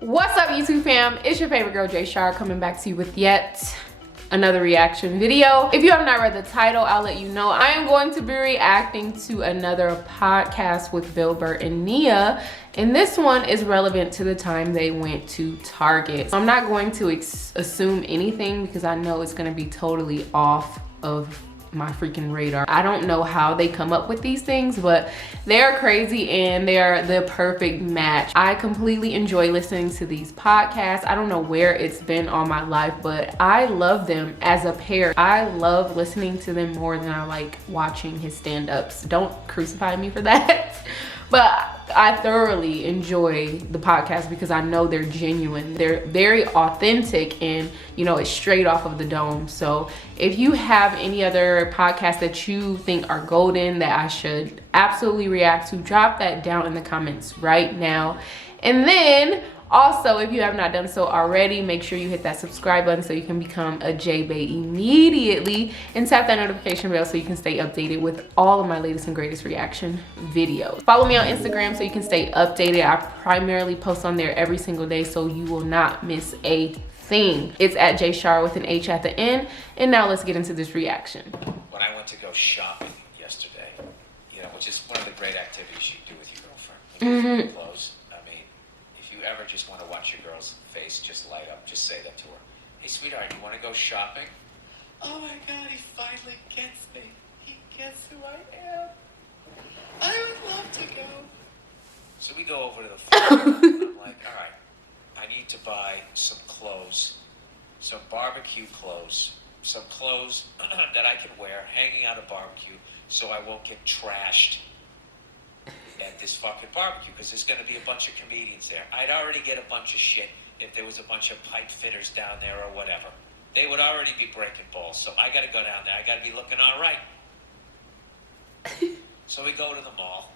What's up, YouTube fam? It's your favorite girl, Jay Baes, coming back to you with yet another reaction video. If you have not read the title, I'll let you know. I am going to be reacting to another podcast with Burr and Nia, and this one is relevant to the time they went to Target. I'm not going to assume anything because I know it's gonna be totally off of my freaking radar. I don't know how they come up with these things, but they're crazy and they're the perfect match. I completely enjoy listening to these podcasts. I don't know where it's been all my life, but I love them as a pair. I love listening to them more than I like watching his stand-ups. Don't crucify me for that. But I thoroughly enjoy the podcast because I know they're genuine. They're very authentic and, you know, it's straight off of the dome. So if you have any other podcasts that you think are golden that I should absolutely react to, drop that down in the comments right now. And then also, if you have not done so already, make sure you hit that subscribe button so you can become a Jay Baes immediately, and tap that notification bell so you can stay updated with all of my latest and greatest reaction videos. Follow me on Instagram so you can stay updated. I primarily post on there every single day, so you will not miss a thing. It's at Jay Baes with an H at the end. And now let's get into this reaction. When I went to go shopping yesterday, you know, which is one of the great activities you do with your girlfriend. When you clothes. If you ever just want to watch your girl's face just light up, just say that to her. Hey, sweetheart, you want to go shopping? Oh my God, he finally gets me. He gets who I am. I would love to go. So we go over to the floor. I'm like, all right, I need to buy some clothes, some barbecue clothes, some clothes that I can wear hanging out of barbecue so I won't get trashed at this fucking barbecue, because there's going to be a bunch of comedians there. I'd already get a bunch of shit if there was a bunch of pipe fitters down there or whatever. They would already be breaking balls, so I got to go down there. I got to be looking all right. So we go to the mall,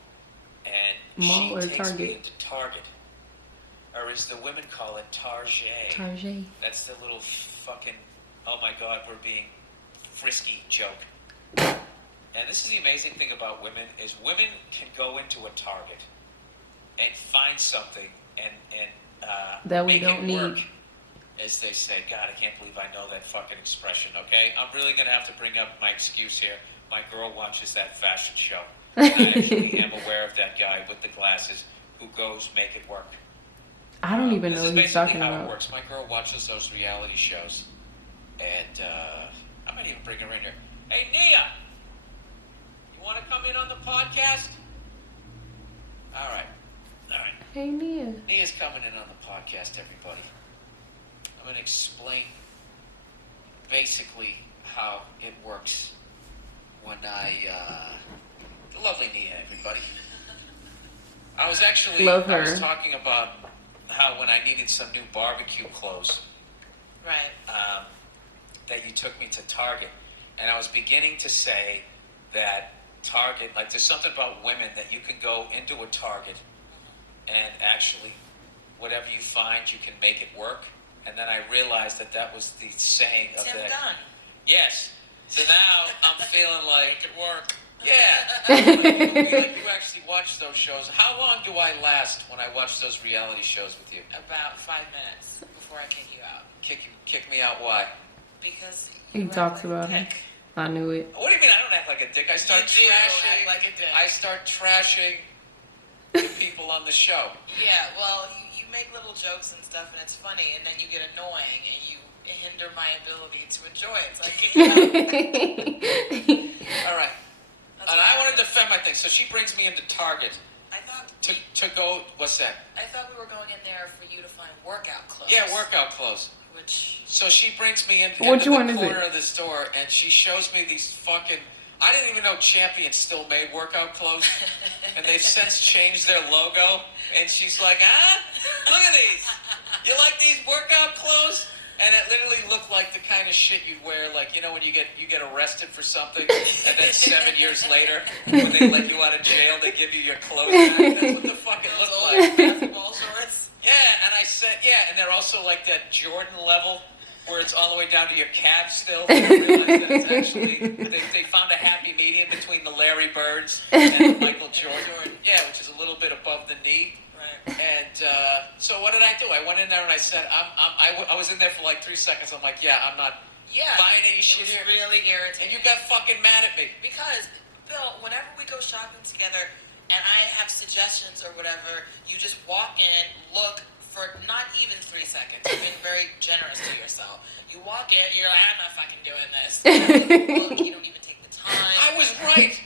and she takes me into Target, or as the women call it, Target. Target. That's the little fucking, oh my God, we're being frisky joke. And this is the amazing thing about women, is women can go into a Target and find something and that we make don't it work, need. as they say. God, I can't believe I know that fucking expression, okay? I'm really going to have to bring up my excuse here. My girl watches that fashion show. And I actually am aware of that guy with the glasses who goes make it work. I don't even know what he's talking how about. It works. My girl watches those reality shows. And I might even bring her in here. Hey, Nia! Want to come in on the podcast? All right. Hey, Nia. Nia's coming in on the podcast, everybody. I'm going to explain basically how it works when the lovely Nia, everybody. I was talking about how when I needed some new barbecue clothes, right? That you took me to Target, and I was beginning to say that Target, like there's something about women that you can go into a Target and actually whatever you find you can make it work. And then I realized that that was the saying of Tim that. Gunn. Yes. So now I'm feeling like make it work. Yeah. Like you actually watch those shows. How long do I last when I watch those reality shows with you? About 5 minutes before I kick you out. Kick me out? Why? Because he talks about it. I knew it. What do you mean I don't act like a dick? I start trashing. Like a dick. I start trashing the people on the show. Yeah, well, you make little jokes and stuff, and it's funny, and then you get annoying, and you hinder my ability to enjoy it. So I kick you out. All right. And I want to defend my thing. So she brings me into Target. I thought to go. What's that? I thought we were going in there for you to find workout clothes. Yeah, workout clothes. So she brings me into the corner of the store, and she shows me these fucking... I didn't even know Champion still made workout clothes, and they've since changed their logo, and she's like, look at these. You like these workout clothes? And it literally looked like the kind of shit you'd wear, like, you know, when you get arrested for something, and then 7 years later, when they let you out of jail, they give you your clothes back. That's what the fuck it looked like. Basketball shorts. Yeah, and I said, yeah, and they're also like that Jordan level. where it's all the way down to your calf still. They realize that it's actually, they found a happy medium between the Larry Birds and the Michael Jordan. Yeah, which is a little bit above the knee. Right. And so what did I do? I went in there and I said, I was in there for like 3 seconds. I'm like, yeah, I'm not buying any shit here. Really irritating. And you got fucking mad at me. Because, Bill, whenever we go shopping together and I have suggestions or whatever, you just walk in, look, for not even 3 seconds. You've been very generous to yourself. You walk in, you're like, I'm not fucking doing this. Look, you don't even take the time. I was right.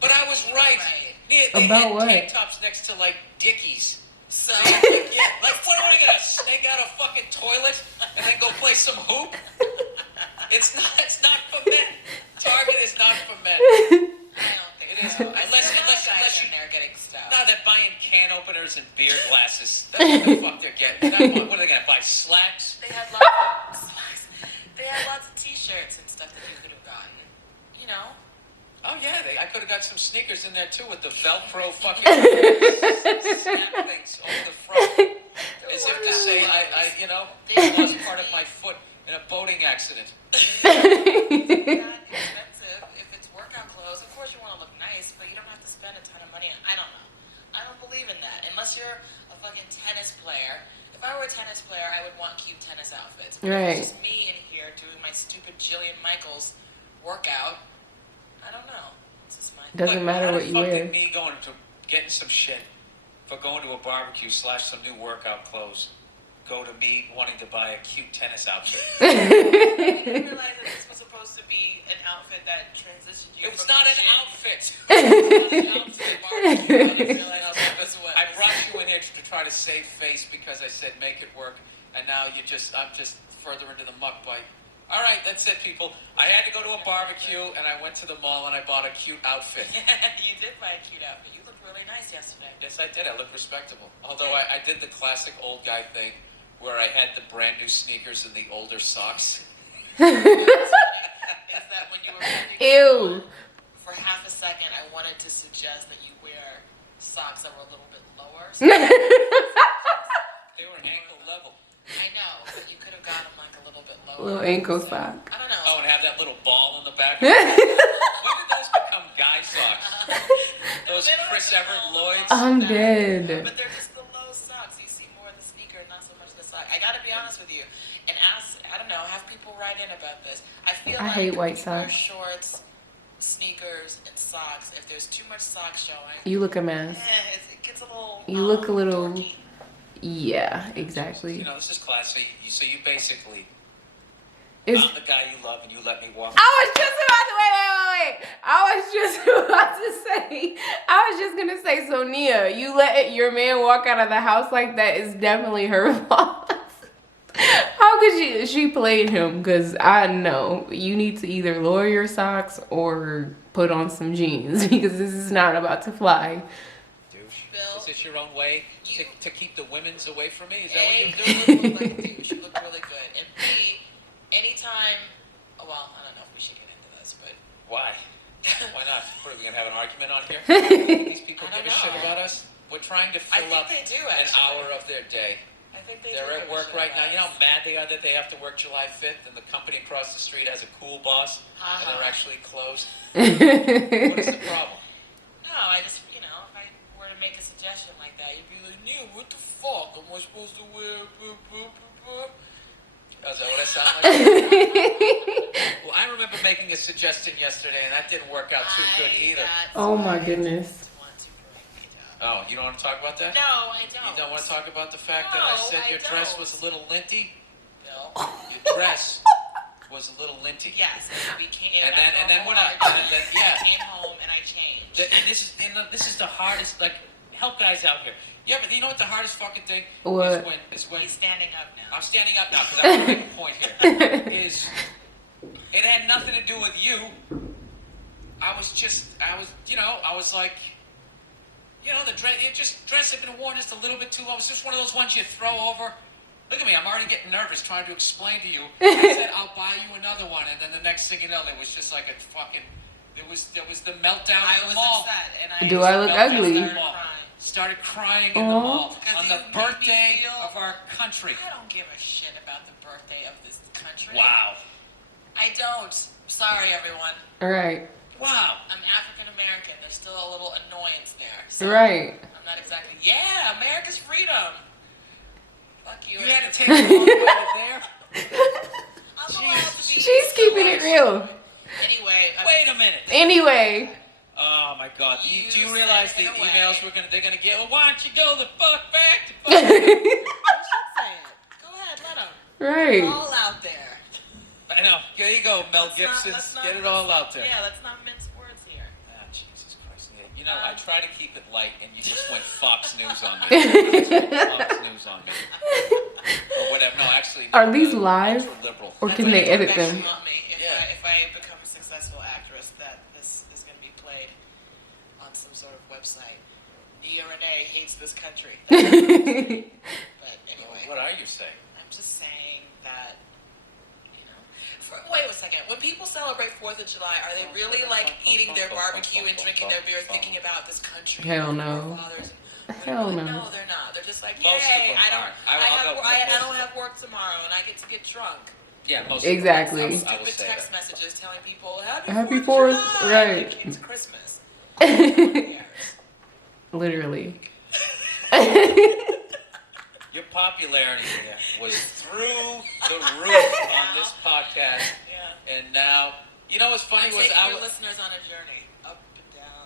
But I was right. They About had what? tank tops next to like Dickies. So, Like what are we gonna snake out a fucking toilet and then go play some hoop? It's not for men. Target is not for men. I don't think It is. so. Unless in there getting stuff. No, they're buying can openers and beer glasses. That's what the fuck they're getting. What are they gonna buy? Slacks? They had lots of t-shirts and stuff that you could have gotten. You know? Oh yeah, I could have got some sneakers in there too with the Velcro fucking snap things over the front, as if to say I lost part of my foot in a boating accident. Not expensive. If it's workout clothes, of course you want to look nice, but you don't have to spend a ton of money. I don't know. I don't believe in that. Unless you're a fucking tennis player. If I were a tennis player, I would want cute tennis outfits. But Right. It's just me in here doing my stupid Jillian Michaels workout. I don't know. This is my Doesn't matter what you How the fuck wear. did me going to getting some shit for going to a barbecue / some new workout clothes go to me wanting to buy a cute tennis outfit? I didn't realize that this was supposed to be an outfit that transitioned you. It was from not the an gym. outfit. I didn't realize that's what this was. I brought you in here to try to save face because I said make it work, and now I'm just further into the muck by. All right, that's it, people. I had to go to a barbecue, and I went to the mall, and I bought a cute outfit. You did buy a cute outfit. You looked really nice yesterday. Yes, I did. I look respectable. Although I did the classic old guy thing where I had the brand new sneakers and the older socks. Is that when you were Ew. for half a second, I wanted to suggest that you wear socks that were a little bit lower. So They were ankle level. I know, but you could have got them like a little bit lower. Little ankle So, sock. I don't know. Oh, and have that little ball in the back. When did those become guy socks? Those Chris Everett Lloyds? I'm dead. But they're just the low socks. You see more of the sneaker, not so much the sock. I gotta be honest with you, and ask. I don't know. Have people write in about this. I feel I like hate white you wear socks. shorts, sneakers, and socks. If there's too much socks showing, You look a mess. it gets a little. You look a little. dorky. Yeah, exactly. This is classy. So you basically, It's, I'm the guy you love, and you let me walk. I was just about to wait. I was just about to say. I was just gonna say. So Nia, you let your man walk out of the house like that is definitely her fault. How could she played him? Because I know you need to either lower your socks or put on some jeans because this is not about to fly. Douche. Bill, Is this your own way you- to keep the women's away from me? Is that what A, you're doing? you look like a douche. You look really good. And B, anytime. Well, I don't know if we should get into this, but Why? Why not? What, are we going to have an argument on here? You think these people I give a don't shit know. about us? We're trying to I fill think up they do, an actually. hour of their day. I think they They're do at give a work shit right about now. You know us. how mad they are that they have to work July 5th and the company across the street has a cool boss and they're actually closed? What is the problem? No, I just, if I were to make a suggestion like that, you'd be like, Neil, what the fuck? Am I supposed to wear? Is that what I sound like? Well, I remember making a suggestion yesterday and that didn't work out too good either. Oh my goodness. Oh, you don't want to talk about that? No, I don't. You don't want to talk about the fact that I No, said I your dress don't. was a little linty? Bill. Your dress was a little linty. Yes, and we came. And then when I came home and I changed. And this is the hardest. Like, help guys out here. Yeah, but you know what the hardest fucking thing What? is when He's standing up now. I'm standing up now because I want to make a point here. Is it had nothing to do with you. I was like, the dress had been worn just a little bit too long. It was just one of those ones you throw over. Look at me, I'm already getting nervous trying to explain to you. I said, I'll buy you another one, and then the next thing you know, there was just like a fucking, there was the meltdown I in was the mall. upset, and I Do I look Meltdown ugly? in the mall. Started crying in the Aw. mall Because on you the made me birthday feel- of our country. I don't give a shit about the birthday of this country. Wow. I don't. Sorry, everyone. All right. Wow. I'm African American. There's still a little annoyance there. So Right. I'm not exactly. Yeah, America's freedom. Fuck you. You had to take it all the way to there? I'm allowed to be. She's keeping it real. Anyway. Wait a minute. Anyway. Oh my God! Do You you realize the said it emails away. they're gonna get? Well, why don't you go the fuck back to You should say it. Go ahead, let them. Right. All out there. I know. There you go, Mel Let's Gibson. not- Get it all out there. Yeah, let's not mince words here. Ah, Jesus Christ! Yeah, you know, I try to keep it light, and you just went Fox News on me. Fox News on me. Or whatever. No, actually. Are these uh, live? ultra-liberal. Or That's can what they you edit actually them? want me. Yeah. If I become a successful actress, that this is going to be played on some sort of website. Nia Renee hates this country. That's what I'm saying. But anyway, What are you saying? I'm just saying that, you know. Wait a second. When people celebrate 4th of July, are they really like eating their barbecue and drinking their beer, thinking about this country? Hell and no. our fathers? Hell no. No, they're not. They're just like, Most of yay! them I don't. aren't. I'll go- I most don't of have work tomorrow, and I get to get drunk. Yeah, most Exactly. Of them. I will Stupid say text that. messages telling people Happy Happy 4th, 4th, of July. right. Like, it's Christmas. Who Literally. Your popularity was through the roof on this podcast, Yeah. and now you know what's funny I'm was taking I your was. listeners on a journey up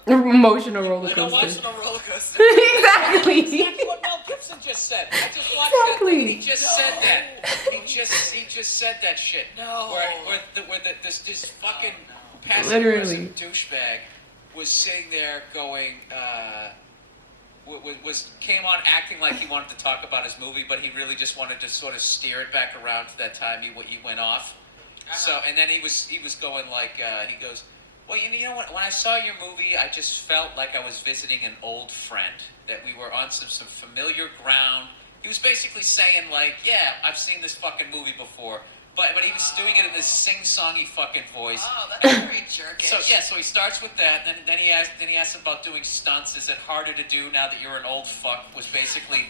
and down. Emotional roller An coaster. emotional roller coaster. Exactly. Exactly what Mel Gibson just said. I just watched Exactly. that. He just said that. He just said that shit. No. Where this fucking Oh, passive Literally. aggressive douchebag was sitting there going. Came on acting like he wanted to talk about his movie, but he really just wanted to sort of steer it back around to that time he went off. So and then he was going like he goes, well, you know what? When I saw your movie, I just felt like I was visiting an old friend. That we were on some familiar ground. He was basically saying like, yeah, I've seen this fucking movie before, but he was doing it in this sing-songy fucking voice. Oh, that's very jerkish. So yeah, so he starts with that, and then he asks about doing stunts. Is it harder to do now that you're an old fuck? Was basically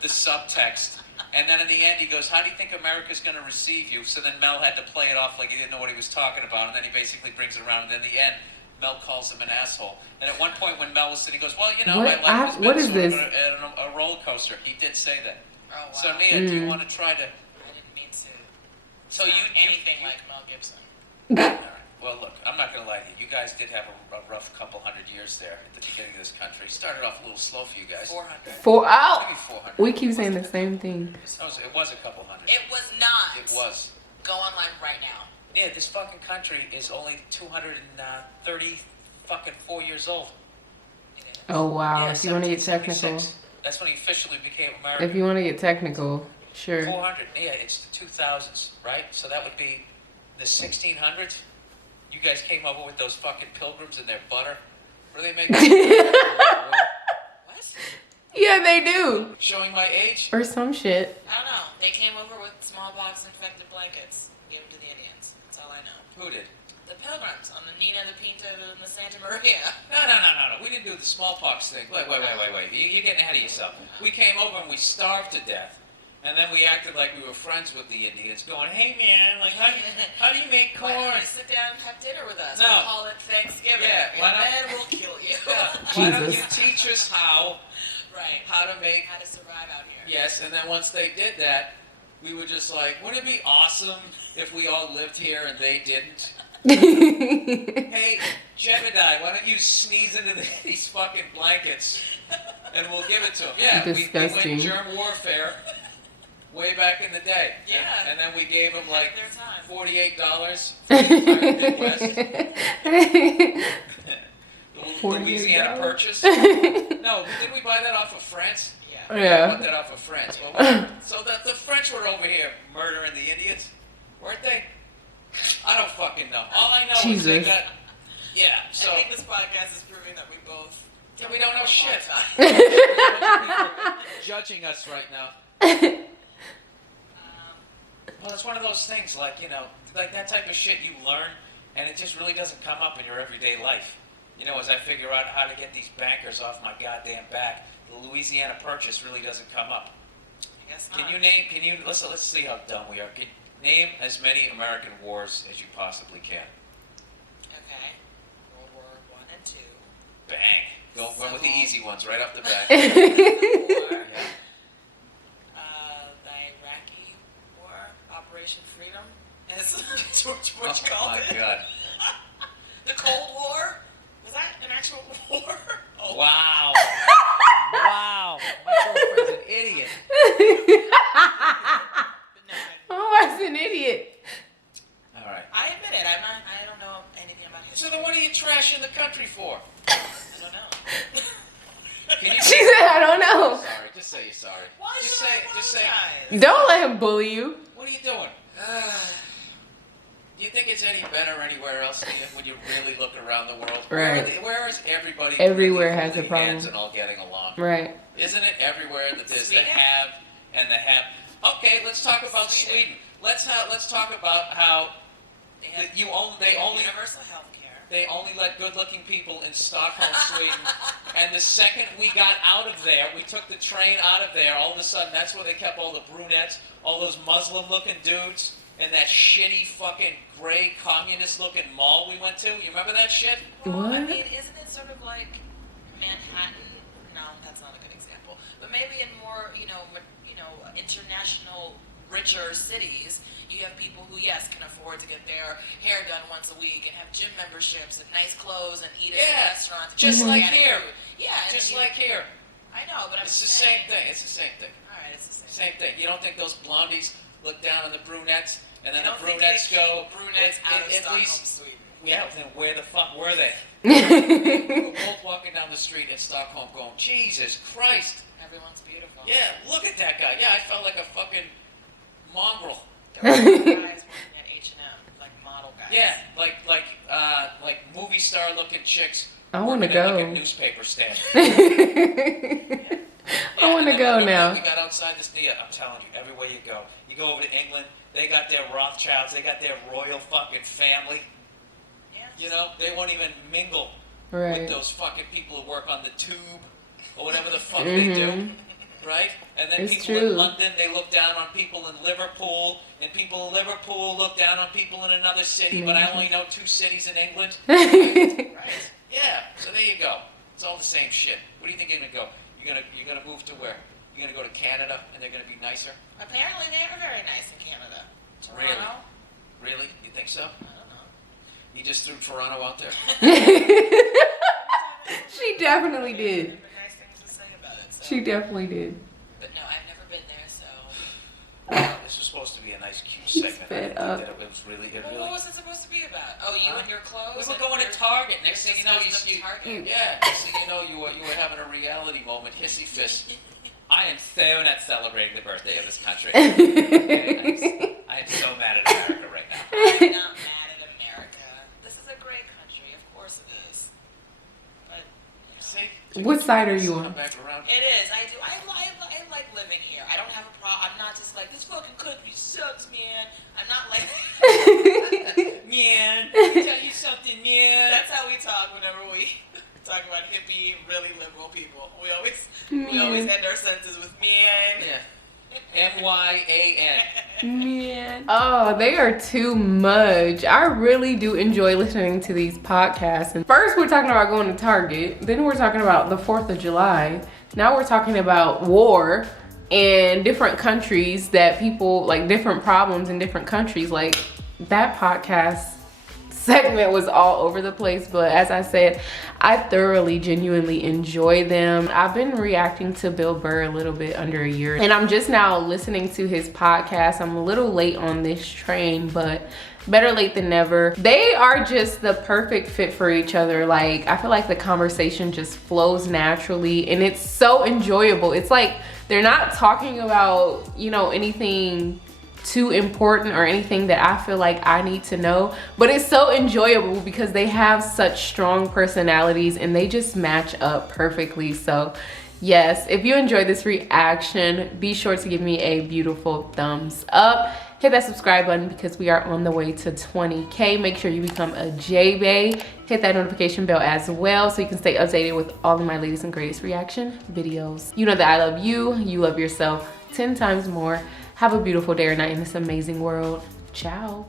the subtext. And then in the end, he goes, "How do you think America's going to receive you?" So then Mel had to play it off like he didn't know what he was talking about, and then he basically brings it around. And then in the end, Mel calls him an asshole. And at one point, when Mel was sitting, he goes, "Well, you know, What? my life has What been is sort this? of a roller coaster." He did say that. Oh, wow. So Nia, do you want to try to? I didn't mean to. So sound you anything like Mel Gibson. All right. Well, look, I'm not going to lie to you. You guys did have a rough couple hundred years there at the beginning of this country. Started off a little slow for you guys. 400. Maybe 400. We keep saying the same thing. It was a couple hundred. It was not. It was. Go online right now. Yeah, this fucking country is only 230 fucking 4 years old. It is. Oh wow. Yeah, If you want to get technical. 1776. That's when he officially became American. If you want to get technical, sure. 400. Yeah, it's the 2000s, right? So that would be the 1600s. You guys came over with those fucking pilgrims and their butter. What do they make? What? Yeah, they do. Showing my age? Or some shit. I don't know. They came over with smallpox infected blankets. Gave them to the Indians. That's all I know. Who did? The Pilgrims on the Nina, the Pinta, and the Santa Maria. No. We didn't do the smallpox thing. Wait. You're getting ahead of yourself. We came over and we starved to death. And then we acted like we were friends with the Indians, going, "Hey man, like how do you make Why corn? don't you sit down and have dinner with us? No. We'll call it Thanksgiving. Yeah, why and not? then we'll kill you. Why don't Jesus. you teach us how Right. to make?" How to survive out here. Yes, and then once they did that, we were just like, "Wouldn't it be awesome if we all lived here and they didn't?" Hey, Jebediah, why don't you sneeze into these fucking blankets and we'll give it to them? Yeah, we Disgusting. went germ warfare way back in the day. Yeah. And then we gave them like Their time. $48 for the entire Midwest. Louisiana $48. Purchase. No, didn't we buy that off of France? Yeah. Yeah. We bought that off of France. Well, whatever. So the French were over here murdering the Indians, weren't they? I don't fucking know. All I know is they Jesus. got. Yeah. So I think this podcast is proving that we both. we don't know shit. There's People judging us right now. Well, it's one of those things, like, you know, like that type of shit you learn, and it just really doesn't come up in your everyday life. You know, as I figure out how to get these bankers off my goddamn back, the Louisiana Purchase really doesn't come up. I guess Can not. you let's see how dumb we are. Name as many American wars as you possibly can. Okay. World War One and Two. Bang. Go one with the easy ones right off the bat. War. Yeah. The Iraqi War, Operation Freedom, as George Bush called it. Oh my God. The Cold War. Was that an actual war? Oh. Wow. Wow. My girlfriend's an idiot. But no, Oh, that's an idiot. All right. I admit it. I don't know anything about So history. then what are you trashing the country for? I don't know. Can you She said, I don't know. Sorry. Just say you're sorry. Why Just should say. I Just say. apologize? Don't let him bully you. What are you doing? Do you think it's any better anywhere else when you really look around the world? Right. Where is everybody? Everywhere really has a holding problem. hands and all getting along. Right. Isn't it everywhere that there's the Sweden? have and the have? Okay, let's talk about Sweden. Let's talk about how they only universal health care. they only let good-looking people in Stockholm, Sweden. And the second we got out of there, we took the train out of there. All of a sudden, that's where they kept all the brunettes, all those Muslim-looking dudes, and that shitty fucking gray communist-looking mall we went to. You remember that shit? Well, I What? mean, isn't it sort of like Manhattan? No, that's not a good example. But maybe in more, international, richer cities, you have people who, yes, can afford to get their hair done once a week and have gym memberships and nice clothes and eat at Yeah, restaurants. and just eat like organic here. food. Yeah, and Just you- like here. I know, but I'm It's the saying, same thing. It's the same thing. All right, it's the same. Same thing. You don't think those blondies look down on the brunettes, and then I the don't think brunettes they go. keep brunettes out of at Stockholm, least, Sweden. yeah. Then where the fuck were they? We were both walking down the street in Stockholm, going, Jesus Christ! Everyone's beautiful. Yeah, look at that guy. Yeah, I felt like a fucking mongrel. There were guys working at H&M, like model guys. Yeah, like movie star looking chicks. I want to working at, like, a go. newspaper stand. I want to and go then now. We got outside this deal. I'm telling you, everywhere you go over to England, they got their Rothschilds, they got their royal fucking family. Yeah. You know, they won't even mingle with Right. those fucking people who work on the tube or whatever the fuck they do, right? And then It's people true. in London, they look down on people in Liverpool, and people in Liverpool look down on people in another city. But I only know 2 cities in England. Right? Yeah. So there you go. It's all the same shit. Where do you think you're gonna go? You're gonna move to where? You're gonna go to Canada, and they're gonna be nicer? Apparently they are very nice in Canada. Really? Toronto? Really? You think so? I don't know. You just threw Toronto out there? She definitely did. There are nice things to say about it. So. She definitely did. But no, I've never been there, so. This was supposed to be a nice, cute He's segment. fed I up. think that it was really, Well, what was it supposed to be about? Oh, you and your clothes? We were and going to your- Target. your Next thing you know, disgusting Target. yeah. Next thing you know, you were having a reality moment, hissy fist. I am so not celebrating the birthday of this country. Okay, I am so mad at America right now. I'm not mad at America. This is a great country. Of course it is. But See? What side are you Come on? back around. it is. I do. I like living here. I don't have a problem. I'm not just like, this fucking country sucks, man. I'm not like. Man, let me tell you something, man. That's how we talk whenever we talk about hippie, really liberal people. We always end our sentences with man. Yeah. MYAN. Man. Oh, they are too much. I really do enjoy listening to these podcasts. And first we're talking about going to Target. Then we're talking about the 4th of July. Now we're talking about war and different countries that people, like different problems in different countries. Like that podcast segment was all over the place, but as I said, I thoroughly genuinely enjoy them. I've been reacting to Bill Burr a little bit under a year, and I'm just now listening to his podcast. I'm a little late on this train, but better late than never. They are just the perfect fit for each other. Like, I feel like the conversation just flows naturally and it's so enjoyable. It's like they're not talking about, anything too important or anything that I feel like I need to know, but it's so enjoyable because they have such strong personalities and they just match up perfectly. So yes, if you enjoyed this reaction, be sure to give me a beautiful thumbs up. Hit that subscribe button because we are on the way to 20K. Make sure you become a Jay Bae. Hit that notification bell as well so you can stay updated with all of my latest and greatest reaction videos. You know that I love you, you love yourself 10 times more. Have a beautiful day or night in this amazing world. Ciao.